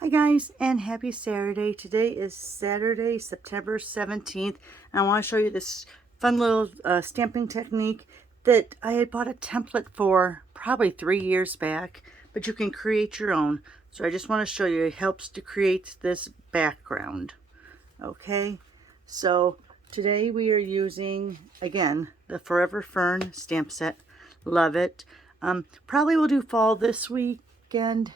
Hi guys, and happy Saturday. Today is Saturday, September 17th. And I want to show you this fun little stamping technique that I had bought a template for probably 3 years back, but you can create your own. So I just want to show you, it helps to create this background. Okay, so today we are using, again, the Forever Fern stamp set. Love it. Probably will do fall this weekend.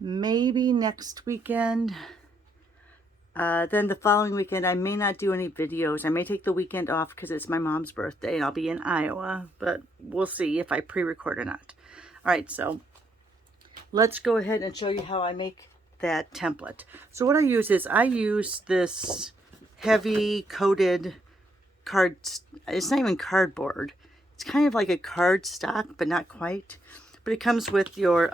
Maybe next weekend. Then the following weekend, I may not do any videos. I may take the weekend off because it's my mom's birthday and I'll be in Iowa. But we'll see if I pre-record or not. Alright, so let's go ahead and show you how I make that template. So what I use is, I use this heavy coated card. It's not even cardboard. It's kind of like a card stock, but not quite. But it comes with your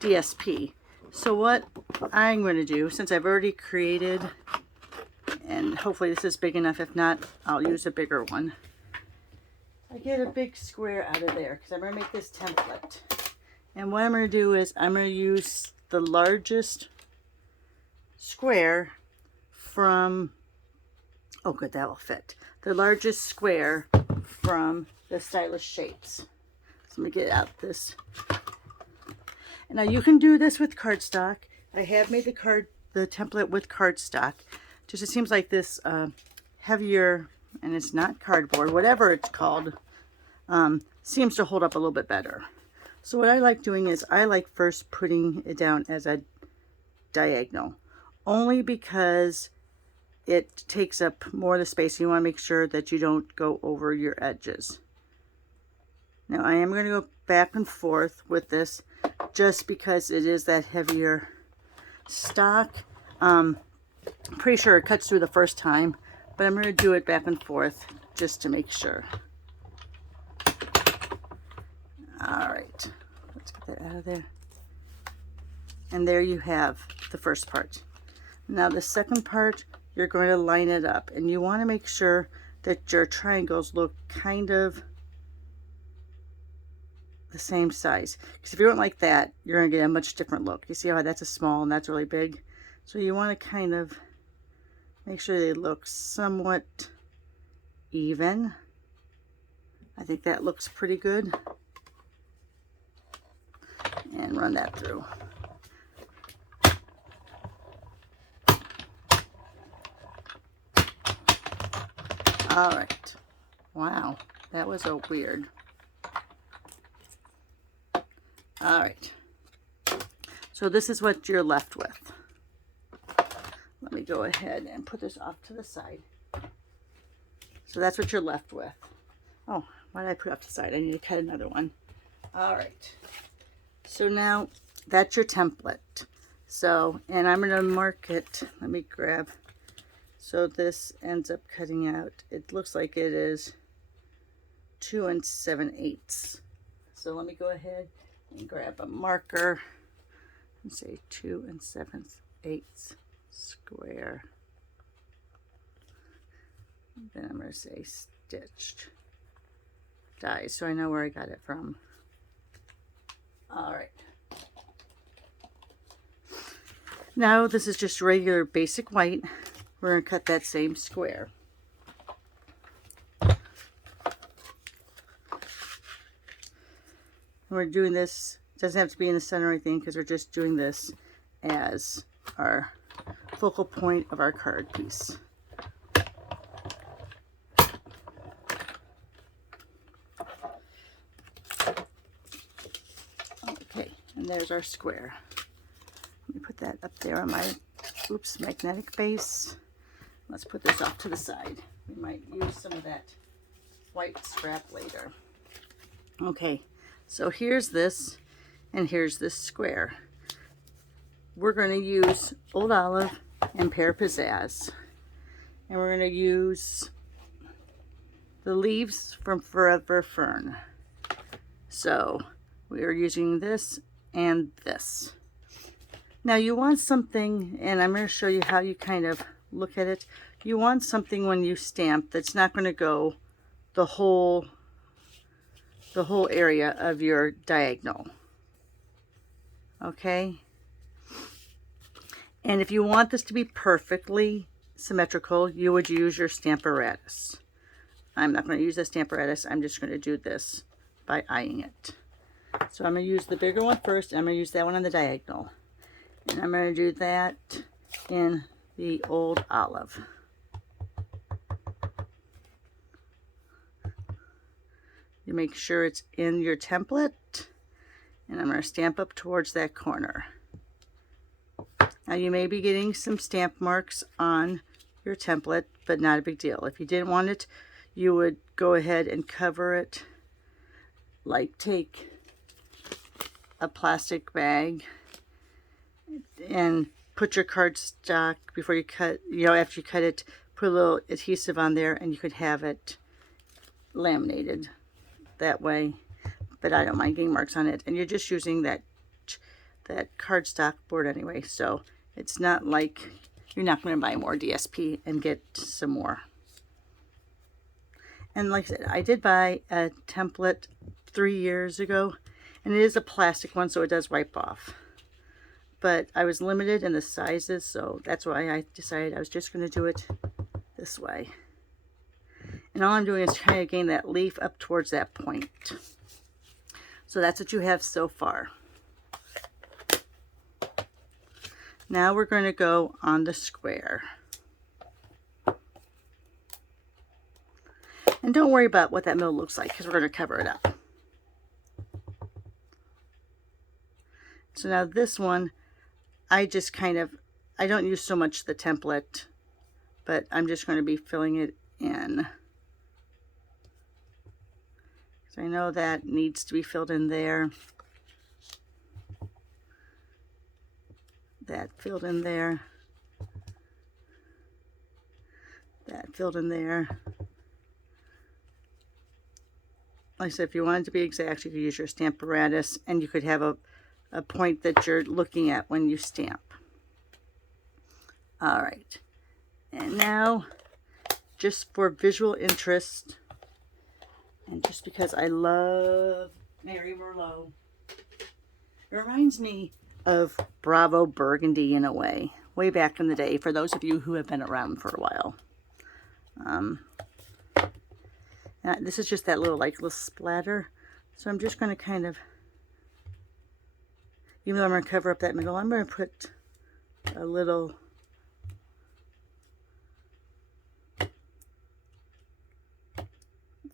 DSP. So what I'm going to do, since I've already created, and hopefully this is big enough, if not, I'll use a bigger one. I get a big square out of there because I'm going to make this template. And what I'm going to do is I'm going to use the largest square from, oh good, that will fit. The largest square from the Stylish Shapes. Let me get out this. Now you can do this with cardstock. I have made the template with cardstock. Just it seems like this heavier, and it's not cardboard, whatever it's called, seems to hold up a little bit better. So what I like doing is I like first putting it down as a diagonal, only because it takes up more of the space. You want to make sure that you don't go over your edges. Now I am going to go back and forth with this just because it is that heavier stock. Pretty sure it cuts through the first time, but I'm going to do it back and forth just to make sure. Alright, let's get that out of there. And there you have the first part. Now the second part, you're going to line it up, and you want to make sure that your triangles look kind of the same size, because if you don't like that, you're going to get a much different look. You see how that's a small and that's really big? So you want to kind of make sure they look somewhat even. I think that looks pretty good. And run that through. Alright. Wow, that was so weird. Alright, so this is what you're left with. Let me go ahead and put this off to the side. So that's what you're left with. Oh, why did I put it off to the side? I need to cut another one. Alright, so now that's your template. So, and I'm going to mark it. Let me grab. So this ends up cutting out, it looks like it is 2 7/8. So let me go ahead and grab a marker and say 2 7/8 square. Then I'm going to say stitched dies, so I know where I got it from. Alright. Now this is just regular basic white. We're going to cut that same square. We're doing this, it doesn't have to be in the center or anything, because we're just doing this as our focal point of our card piece. Okay, and there's our square. Let me put that up there on my, magnetic base. Let's put this off to the side. We might use some of that white scrap later. Okay. So here's this, and here's this square. We're going to use Old Olive and Pear Pizzazz. And we're going to use the leaves from Forever Fern. So we are using this and this. Now you want something, and I'm going to show you how you kind of look at it. You want something when you stamp that's not going to go the whole area of your diagonal. Okay. And if you want this to be perfectly symmetrical, you would use your Stamparatus. I'm not going to use the Stamparatus. I'm just going to do this by eyeing it. So I'm going to use the bigger one first. And I'm going to use that one on the diagonal. And I'm going to do that in the old olive. You make sure it's in your template. And I'm going to stamp up towards that corner. Now you may be getting some stamp marks on your template, but not a big deal. If you didn't want it, you would go ahead and cover it. Like take a plastic bag and put your cardstock before you cut, after you cut it, put a little adhesive on there and you could have it laminated that way. But I don't mind getting marks on it. And you're just using that cardstock board anyway, so it's not like you're not going to buy more DSP and get some more. And like I said, I did buy a template 3 years ago, and it is a plastic one, so it does wipe off. But I was limited in the sizes, so that's why I decided I was just going to do it this way. And all I'm doing is trying to gain that leaf up towards that point. So that's what you have so far. Now we're going to go on the square. And don't worry about what that middle looks like, because we're going to cover it up. So now this one, I just I don't use so much the template, but I'm just going to be filling it in. So I know that needs to be filled in there. That filled in there. That filled in there. Like I said, if you wanted to be exact, you could use your Stamparatus, and you could have a point that you're looking at when you stamp. All right. And now, just for visual interest, and just because I love Mary Merlot, it reminds me of Bravo Burgundy in a way back in the day, for those of you who have been around for a while. This is just that little splatter, so I'm just going to kind of, even though I'm going to cover up that middle, I'm going to put a little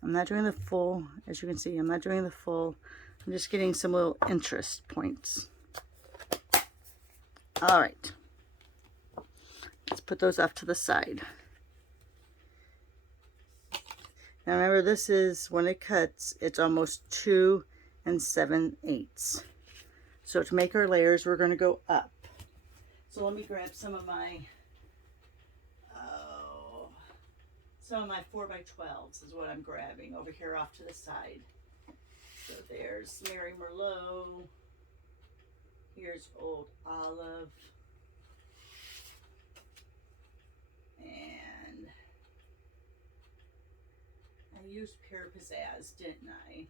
I'm not doing the full, as you can see, I'm not doing the full. I'm just getting some little interest points. All right, let's put those off to the side. Now remember, this is, when it cuts, it's almost 2 7/8. So to make our layers, we're going to go up. So let me grab some of my 4x12s is what I'm grabbing over here off to the side. So there's Mary Merlot. Here's Old Olive. And I used Pear Pizzazz, didn't I?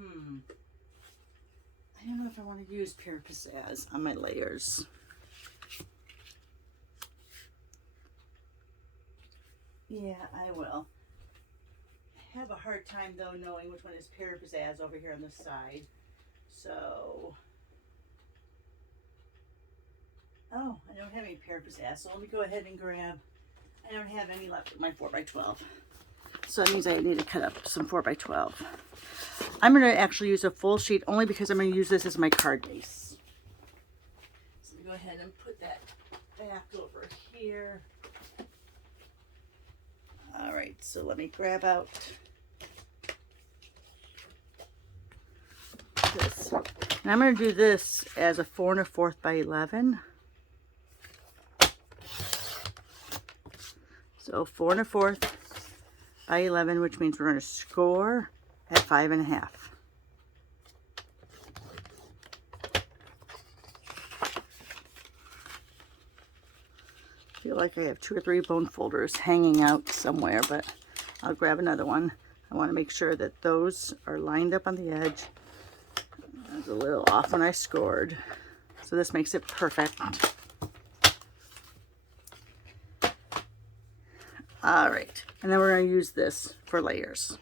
I don't know if I want to use Pear Pizzazz on my layers. Yeah, I will. I have a hard time though knowing which one is Pear Pizzazz over here on the side. So, oh, I don't have any Pear Pizzazz, so let me go ahead and grab, I don't have any left of my 4x12. So that means I need to cut up some 4x12. I'm going to actually use a full sheet only because I'm going to use this as my card base. So let me go ahead and put that back over here. All right, so let me grab out this. And I'm going to do this as a 4 1/4 by 11. So 4 1/4 by 11, which means we're going to score at 5 1/2. I feel like I have 2 or 3 bone folders hanging out somewhere, but I'll grab another one. I want to make sure that those are lined up on the edge. I was a little off when I scored. So this makes it perfect. All right, and then we're going to use this for layers.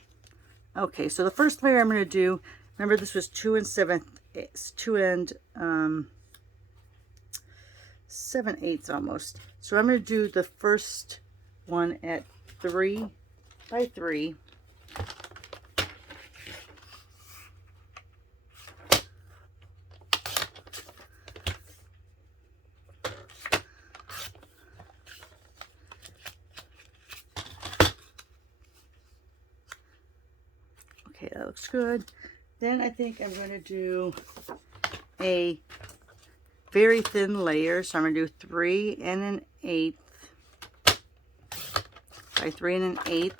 Okay, so the first layer I'm going to do, remember this was 2 7/8 almost. So I'm going to do the first one at 3 by 3. Okay, that looks good. Then I think I'm going to do a very thin layer. So I'm going to do 3 1/8 by 3 1/8.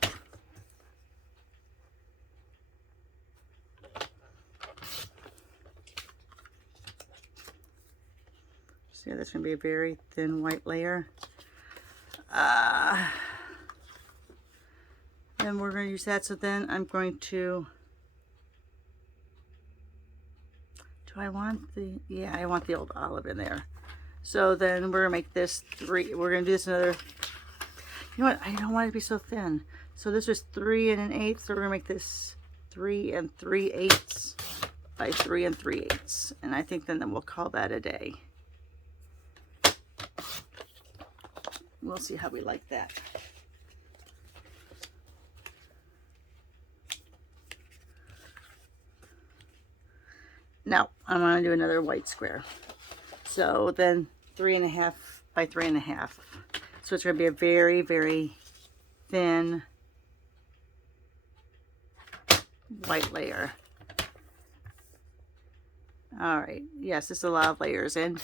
See, that's going to be a very thin white layer. Then we're going to use that. So then I'm going to, I want the, yeah, I want the old olive in there. So then we're going to make this 3, we're going to do this another, you know what, I don't want it to be so thin. So this was 3 1/8, so we're going to make this 3 3/8 by 3 3/8. And I think then we'll call that a day. We'll see how we like that. Now I'm going to do another white square. So then 3 1/2 by 3 1/2. So it's going to be a very, very thin white layer. All right. Yes, it's a lot of layers. And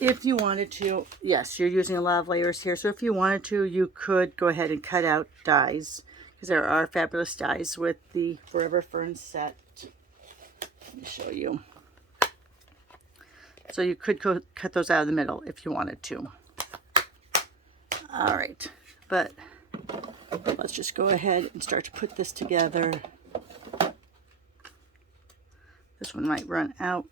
if you wanted to, yes, you're using a lot of layers here. So if you wanted to, you could go ahead and cut out dies, because there are fabulous dies with the Forever Fern set. Let me show you. So you could cut those out of the middle if you wanted to. All right, but let's just go ahead and start to put this together. This one might run out.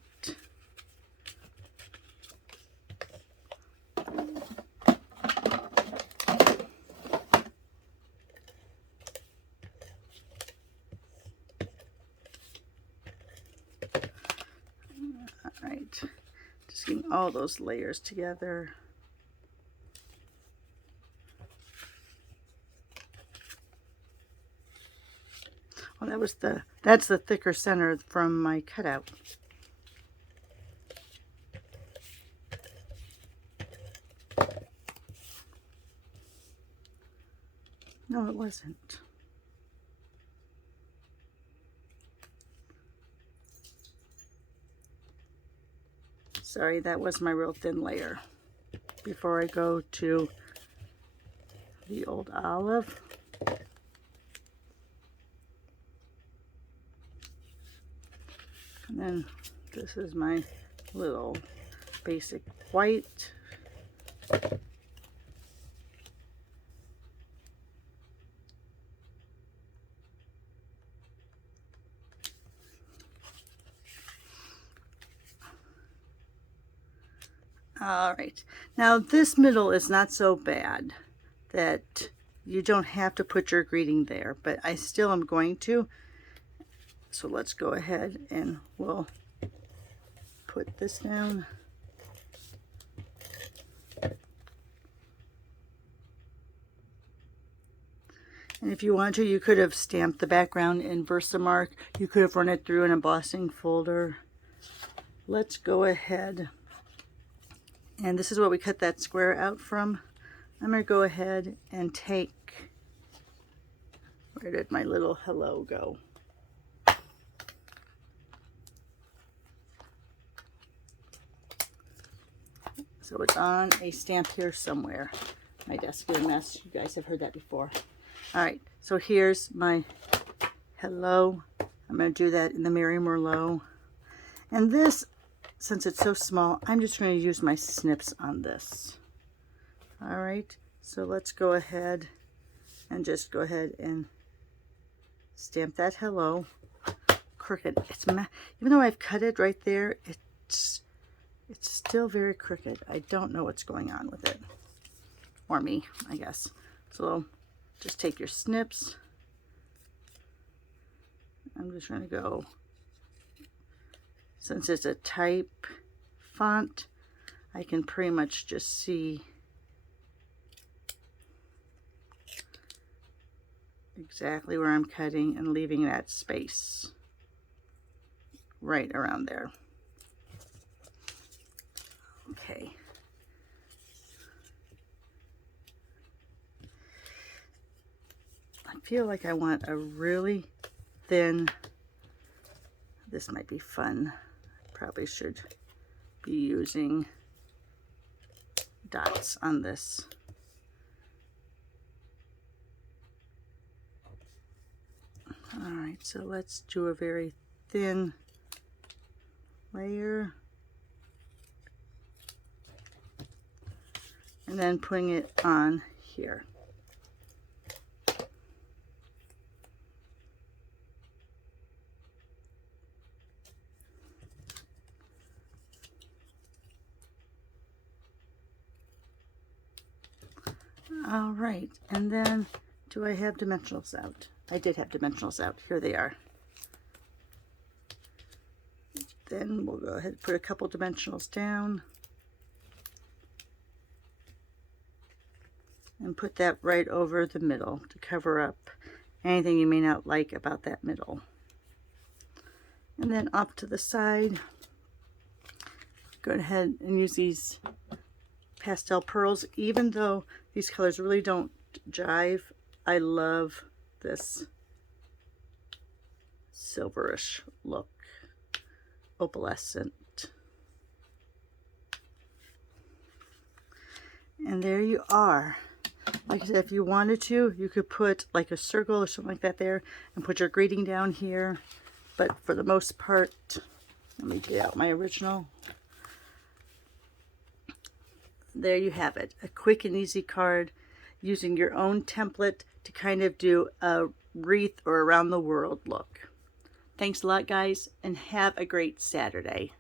All right, just getting all those layers together. Well, that's the thicker center from my cutout. No, it wasn't. Sorry, that was my real thin layer. Before I go to the old olive. And then this is my little basic white. All right, now this middle is not so bad that you don't have to put your greeting there, but I still am going to. So let's go ahead and we'll put this down. And if you want to, you could have stamped the background in Versamark. You could have run it through an embossing folder. Let's go ahead. And this is what we cut that square out from. I'm going to go ahead and take, where did my little hello go? So it's on a stamp here somewhere. My desk is a mess. You guys have heard that before. All right, so here's my hello. I'm going to do that in the Mary Merlot. And this, since it's so small, I'm just going to use my snips on this. All right, so let's go ahead and just go ahead and stamp that hello. Of crooked. Even though I've cut it right there, it's still very crooked. I don't know what's going on with it. Or me, I guess. So just take your snips. I'm just going to go, since it's a type font, I can pretty much just see exactly where I'm cutting and leaving that space right around there. Okay. I feel like I want a really thin, this might be fun. Probably should be using dots on this. All right, so let's do a very thin layer. And then putting it on here. All right, and then do I have dimensionals out? I did have dimensionals out. Here they are. Then we'll go ahead and put a couple dimensionals down. And put that right over the middle to cover up anything you may not like about that middle. And then off to the side, go ahead and use these pastel pearls. Even though these colors really don't jive, I love this silverish look, opalescent. And there you are. Like I said, if you wanted to, you could put like a circle or something like that there and put your greeting down here. But for the most part, let me get out my original. There you have it. A quick and easy card using your own template to kind of do a wreath or around the world look. Thanks a lot, guys, and have a great Saturday.